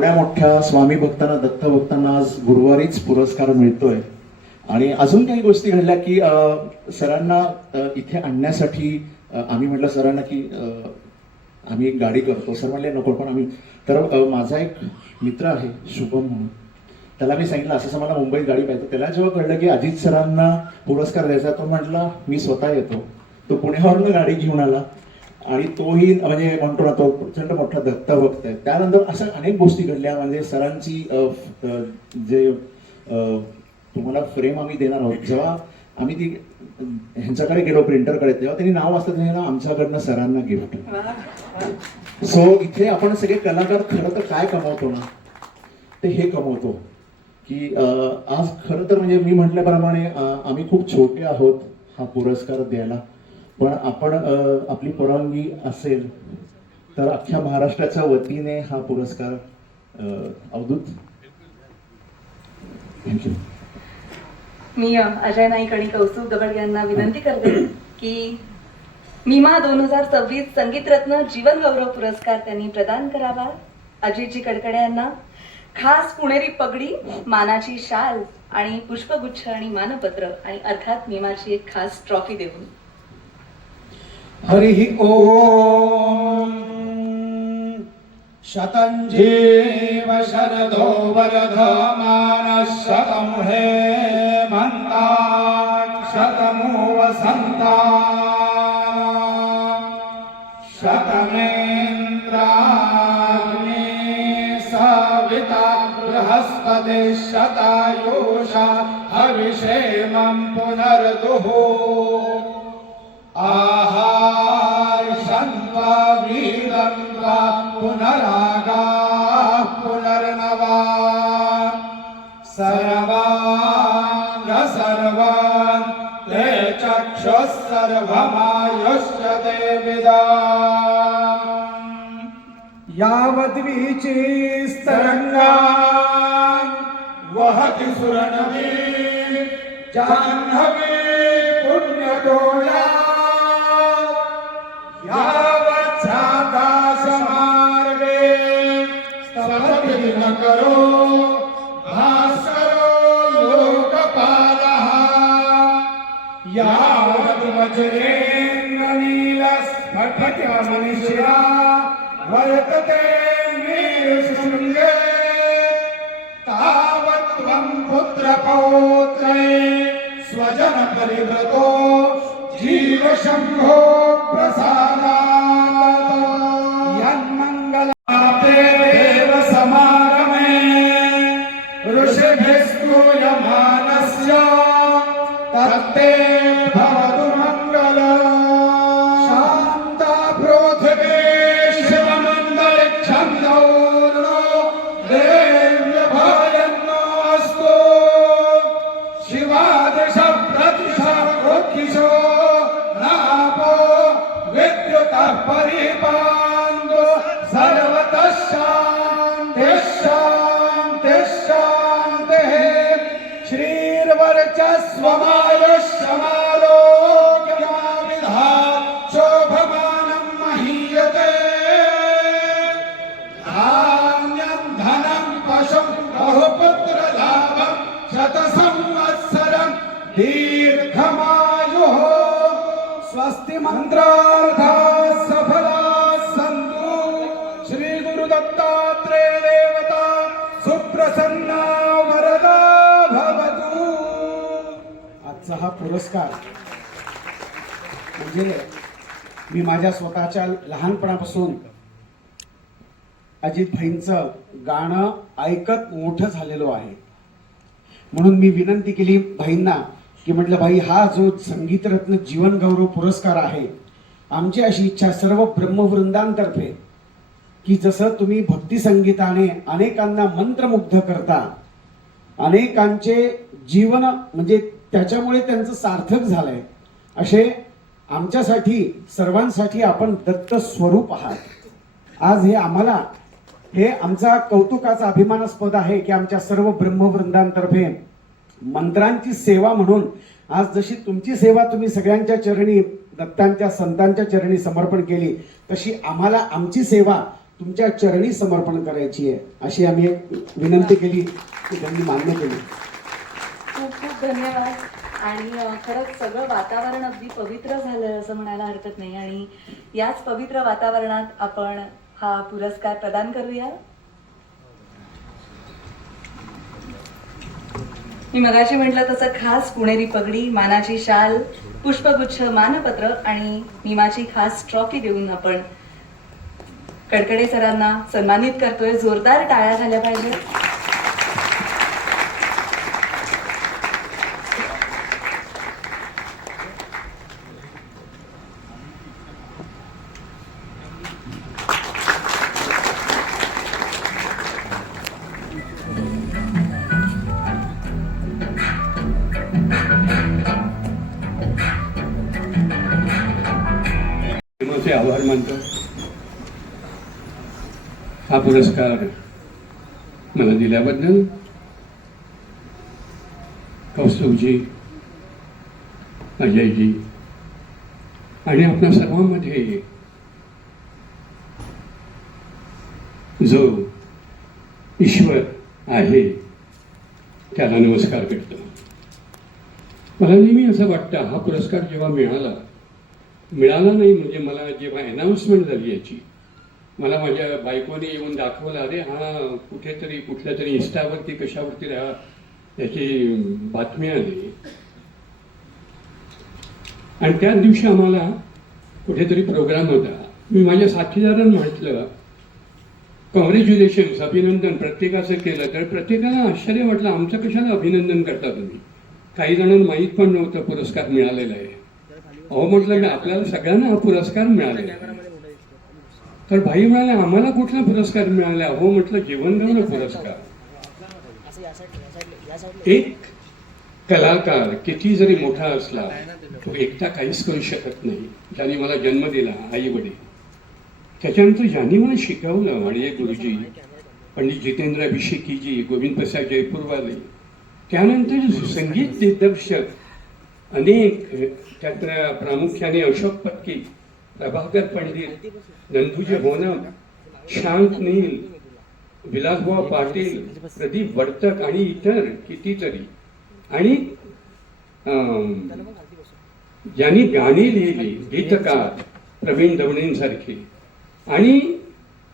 एवढ्या मोठ्या स्वामी भक्तांना, दत्त भक्तांना आज गुरुवारीच पुरस्कार मिळतोय. आणि अजून काही गोष्टी घडल्या की सरांना इथे आणण्यासाठी आम्ही म्हटलं सरांना की आम्ही एक गाडी करतो. सर म्हणले नको, पण आम्ही तर माझा एक मित्र आहे शुभम म्हणून, त्याला मी सांगितलं असं मला मुंबईत गाडी पाहिजे. त्याला जेव्हा कळलं की अजित सरांना पुरस्कार द्यायचा, तो म्हटला मी स्वतः येतो. तो पुण्यावरून गाडी घेऊन आला आणि तोही म्हणजे म्हणतो ना, तो प्रचंड मोठा दत्त भक्त आहे. त्यानंतर अशा अनेक गोष्टी घडल्या. म्हणजे सरांची जे तुम्हाला फ्रेम आम्ही देणार आहोत, जेव्हा आम्ही ती ह्यांच्याकडे गेलो प्रिंटरकडे, तेव्हा त्यांनी नाव वाचलं, त्यांनी ना आमच्याकडनं सरांना गिफ्ट. सो इथे आपण सगळे कलाकार खरं तर काय कमवतो ना, ते हे कमवतो की आज खरं तर म्हणजे मी म्हटल्याप्रमाणे आम्ही खूप छोटे आहोत हा पुरस्कार द्यायला, पण आपण आपली परवानगी असेल तर अख्ख्या महाराष्ट्राच्या वतीने हा पुरस्कार अवधूत. थँक्यू. मी अजय नाईक आणि कौस्तुभ दबड यांना विनंती करते की मीमा 2026 संगीतरत्न जीवन गौरव पुरस्कार त्यांनी प्रदान करावा. अजितजी कडकडे यांना खास पुणेरी पगडी, मानाची शाल आणि पुष्पगुच्छ आणि मानपत्र आणि अर्थात मीमाची एक खास ट्रॉफी देऊन. हरि ओम. शतंजीव शरदो वर्धमान शतं हेमन्तात् शतमु वसन्तात् शतमेन्द्राग्नि सविता बृहस्पतिः शतायुषा हविषेमं पुनर्दुः आहार्षन्त्वा वीरन्त्वा पुनरागाः पुनर्नवा सर्वान् ते चक्षुः सर्वमायुष्यते विदाम् यावद्वीचिस्तरङ्गान् वहति सुरनदी जाह्नवी पुण्यतोया यावच्छादासमार्गे स्तवति दिनकरो भास्करो लोकपालः यावद्वज्रेन्द्रनीलस्फटिकमनिशिरा वर्तते मेरुशृङ्गे तावत् त्वं पुत्रपौत्रे स्वजनपरिव्रतो जीव शम्भो प्रसादात् यन्मङ्गलाते देव समागमे ऋषिभिस्तूयमानस्य तत्ते भवतु मङ्गलम् शान्ता पृथिवी शिवमण्डलच्छन्दो देव्यभयन्नोऽस्तु शिवादिश प्रतिशा उत्तिशो नापो विद्युतः परिपान्दो सर्वतः शान्तिः शान्तिः शान्तिः श्रीर्वर्चस्वमायुष्यमारोग्यमाविधात् शोभमानं महीयते धान्यं धनं पशुं बहुपुत्रलाभं शतसंवत्सरं दीर्घमायुः स्वस्ति मंत्रार्था सफला सन्तु. श्री गुरु दत्तात्रेय देवता सुप्रसन्ना वरदा भवतु. आजचा हा पुरस्कार म्हणजे मी माझ्या स्वतःच्या लहानपणापासून अजित भाईंचं गाणं ऐकत मोठं झालेलो आहे. म्हणून मी विनंती केली भाईंना की म्हटलं भाई, हा जो संगीतरत्न जीवन गौरव पुरस्कार आहे, आमची अशी इच्छा सर्व ब्रह्मवृंदांतर्फे की जसं तुम्ही भक्ती संगीताने अनेकांना मंत्रमुग्ध करता, अनेकांचे जीवन म्हणजे त्याच्यामुळे त्यांचं सार्थक झालंय, असे आमच्यासाठी सर्वांसाठी आपण दत्त स्वरूप आहात. आज हे आम्हाला हे आमचा कौतुकाचा अभिमानास्पद आहे की आमच्या सर्व ब्रह्मवृंदांतर्फे मंत्रांची सेवा म्हणून आज जशी तुमची सेवा तुम्ही सगळ्यांच्या चरणी दत्तांच्या संतांच्या चरणी समर्पण केली, तशी आम्हाला आमची सेवा तुमच्या चरणी समर्पण करायची आहे अशी आम्ही एक विनंती केली की त्यांनी मान्य केली. खूप खूप धन्यवाद. आणि खरंच सगळं वातावरण अगदी पवित्र झालं असं म्हणायला हरकत नाही. आणि याच पवित्र वातावरणात आपण हा पुरस्कार प्रदान करूया. मी मगाशी म्हटलं तसं खास पुणेरी पगडी, मानाची शाल, पुष्पगुच्छ, मानपत्र आणि मीमाची खास ट्रॉफी देऊन आपण कडकडे सरांना सन्मानित करतोय. जोरदार टाळ्या झाल्या पाहिजे. चे आभार मानतो. हा पुरस्कार मला दिल्याबद्दल कौस्तुभजी, अजयजी आणि आपल्या सर्वांमध्ये जो ईश्वर आहे त्याला नमस्कार करतो. मला नेहमी असं वाटतं हा पुरस्कार जेव्हा मिळाला नाही म्हणजे मला जेव्हा अनाऊन्समेंट झाली याची, मला माझ्या बायकोने येऊन दाखवलं, अरे हा कुठेतरी कुठल्या तरी इन्स्टावरती कशावरती त्याची बातमी आली. आणि त्याच दिवशी आम्हाला कुठेतरी प्रोग्राम होता. मी माझ्या साथीदारांना म्हटलं कॉंग्रॅच्युलेशन्स, अभिनंदन. प्रत्येकाचं केलं तर प्रत्येकाला आश्चर्य वाटलं, आमचं कशाला अभिनंदन करता तुम्ही? काही जणांना माहीत पण नव्हतं पुरस्कार मिळालेला आहे. अहो म्हटलं आपल्याला सगळ्यांना हा पुरस्कार मिळालेला आहे. तर भाई म्हणाले आम्हाला कुठला पुरस्कार मिळाला? हो म्हटलं जीवनगौरव पुरस्कार. एक कलाकार किती जरी मोठा असला तो एकटा काहीच करू शकत नाही. ज्यांनी मला जन्म दिला, आई वडील, त्याच्यानंतर ज्यांनी मला शिकवलं आणि एक गुरुजी पंडित जितेंद्र अभिषेकीजी, गोविंद प्रसाद जयपूरवाले, त्यानंतर संगीत दिग्दर्शक अनेक, त्यात प्रामुख्याने अशोक पत्की, प्रभाकर पंडित, नंदुजी होनम, शांत नील, विलासभाऊ पाटील, प्रदीप वर्तक आणि इतर कितीतरी. आणि ज्यांनी गाणी लिहिली, गीतकार प्रवीण दवणेंसारखे, आणि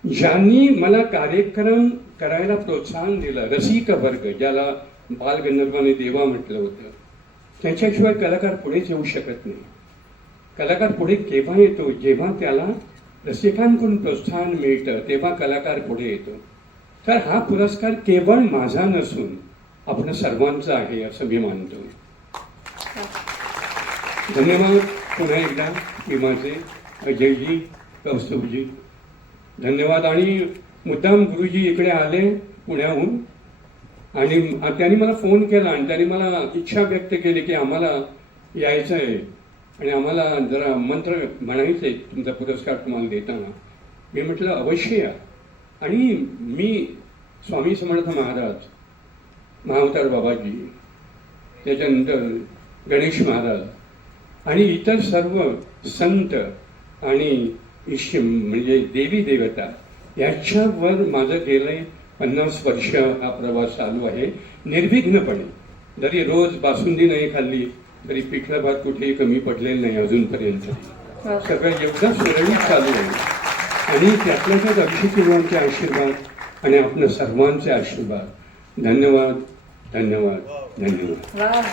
ज्यांनी मला कार्यक्रम करायला प्रोत्साहन दिलं, रसिक वर्ग, ज्याला बालगंधर्वाने देवा म्हटलं होतं, त्याच्याशिवाय कलाकार पुढेच येऊ शकत नाही. कलाकार पुढे केव्हा येतो? जेव्हा त्याला रसिकांकडून प्रोत्साहन मिळतं, तेव्हा कलाकार पुढे येतो. तर हा पुरस्कार केवळ माझा नसून आपण सर्वांचा आहे असं मी मानतो. धन्यवाद पुन्हा एकदा मीमाचे, अजयजी, कौस्तुभजी, धन्यवाद. आणि मुद्दाम गुरुजी इकडे आले पुण्याहून आणि त्यांनी मला फोन केला आणि त्यांनी मला इच्छा व्यक्त केली की आम्हाला यायचं आहे आणि आम्हाला जरा मंत्र म्हणायचं आहे तुमचा पुरस्कार तुम्हाला देताना. मी म्हटलं अवश्य या. आणि मी स्वामी समर्थ महाराज, महाअवतार बाबाजी, त्याच्यानंतर गणेश महाराज आणि इतर सर्व संत आणि म्हणजे देवी देवता याच्यावर माझं गेलंय 50 वर्ष हा प्रवास चालू आहे निर्विघ्नपणे. जरी रोज बासुंदी नाही खाल्ली तरी पिठलं भात कुठेही कमी पडलेलं नाही अजूनपर्यंत. सगळं एवढं सुरळीत चालू आहे आणि त्यातल्या त्यात अक्षयकिरणांचे आशीर्वाद आणि आपल्या सर्वांचे आशीर्वाद. धन्यवाद, धन्यवाद, धन्यवाद.